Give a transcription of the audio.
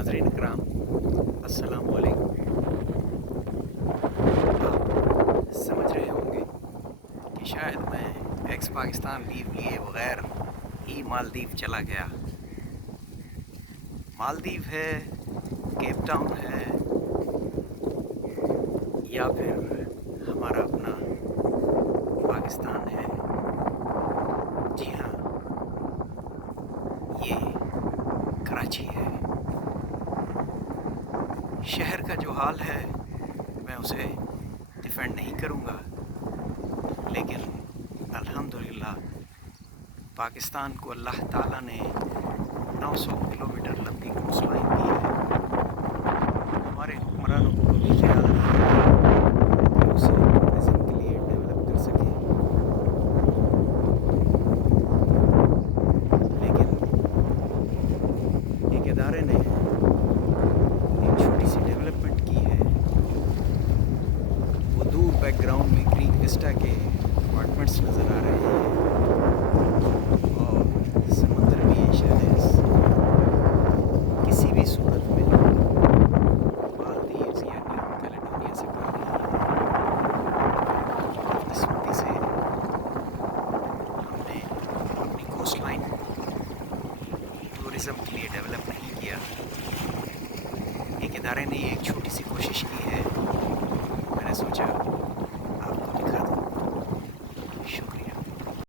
नाज़रीन इकराम, अस्सलाम वालेकुम। आप समझ रहे होंगे कि शायद मैं एक्स पाकिस्तान लीव लिए बग़ैर ही मालदीव चला गया। मालदीव है, केप टाउन है, या फिर हमारा अपना पाकिस्तान है। जी हाँ, ये कराची है। शहर का जो हाल है मैं उसे डिफेंड नहीं करूँगा, लेकिन अल्हम्दुलिल्लाह पाकिस्तान को अल्लाह ताला ने 900 किलोमीटर लंबी कोस्ट लाइन दी है। हमारे हुक्मरानों को कभी ख्याल नहीं आया कि उसे टूरिज़्म के लिए डेवलप कर सकें, लेकिन एक इदारे ने एक छोटी सी डेवलपमेंट की है। वो दूर बैकग्राउंड में ग्रीन विस्टा के अपार्टमेंट्स नज़र आ रहे हैं और समंदर भी है शायद। किसी भी सूरत में मालदीव्स या न्यू कैलेडोनिया से कम किस्मती से हमने अपनी कोस्ट लाइन टूरिज़्म के लिए डेवलप नहीं किया। एक इदारे ने एक छोटी सी कोशिश की है। मैंने सोचा